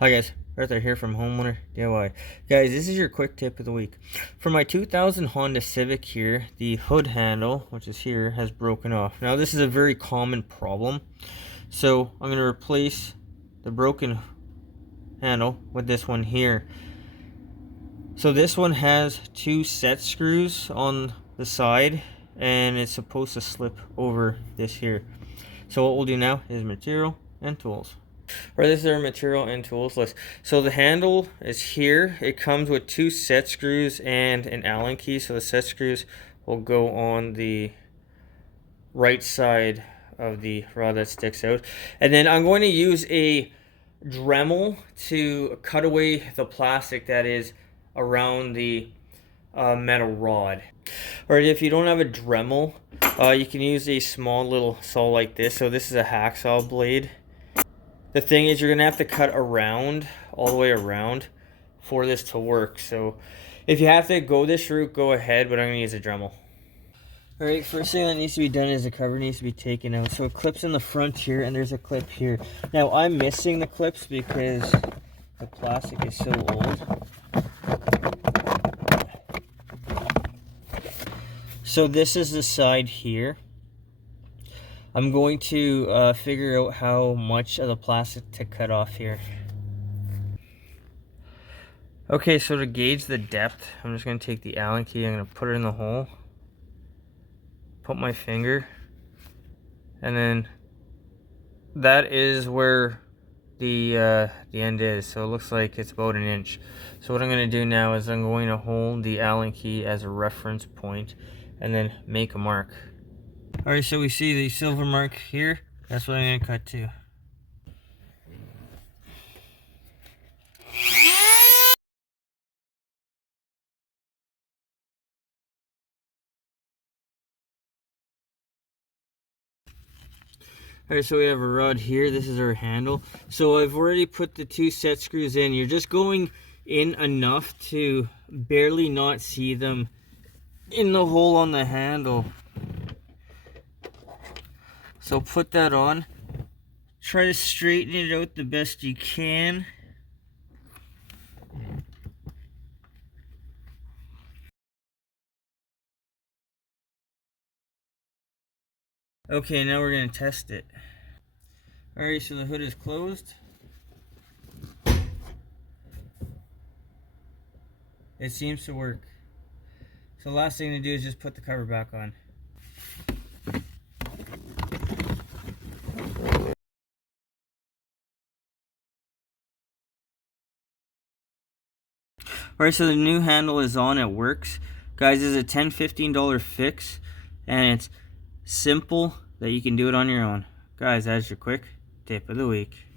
Hi guys, Arthur here from Homeowner DIY. Guys, this is your quick tip of the week. For my 2000 Honda Civic here, the hood handle, which is here, has broken off. Now this is a very common problem. So I'm going to replace the broken handle with this one here. So this one has two set screws on the side and it's supposed to slip over this here. So what we'll do now is material and tools. Or this is our material and tools list. So the handle is here. It comes with two set screws and an Allen key. So the set screws will go on the right side of the rod that sticks out. And then I'm going to use a Dremel to cut away the plastic that is around the metal rod. Or if you don't have a Dremel, you can use a small little saw like this. So this is a hacksaw blade. The thing is, you're going to have to cut around, all the way around, for this to work. So if you have to go this route, go ahead, but I'm going to use a Dremel. Alright, first thing that needs to be done is the cover needs to be taken out. So it clips in the front here, and there's a clip here. Now, I'm missing the clips because the plastic is so old. So this is the side here. I'm going to figure out how much of the plastic to cut off here. Okay, so to gauge the depth, I'm just going to take the Allen key, I'm going to put it in the hole, put my finger, and then that is where the end is. So it looks like it's about 1 inch. So what I'm going to do now is I'm going to hold the Allen key as a reference point and then make a mark. Alright, so we see the silver mark here. That's what I'm going to cut to. Alright, so we have a rod here. This is our handle. So I've already put the two set screws in. You're just going in enough to barely not see them in the hole on the handle. So put that on. Try to straighten it out the best you can. Okay, now we're going to test it. Alright, so the hood is closed. It seems to work. So the last thing to do is just put the cover back on. Alright, so the new handle is on, it works. Guys, this is a $10-15 fix, and it's simple that you can do it on your own. Guys, that's your quick tip of the week.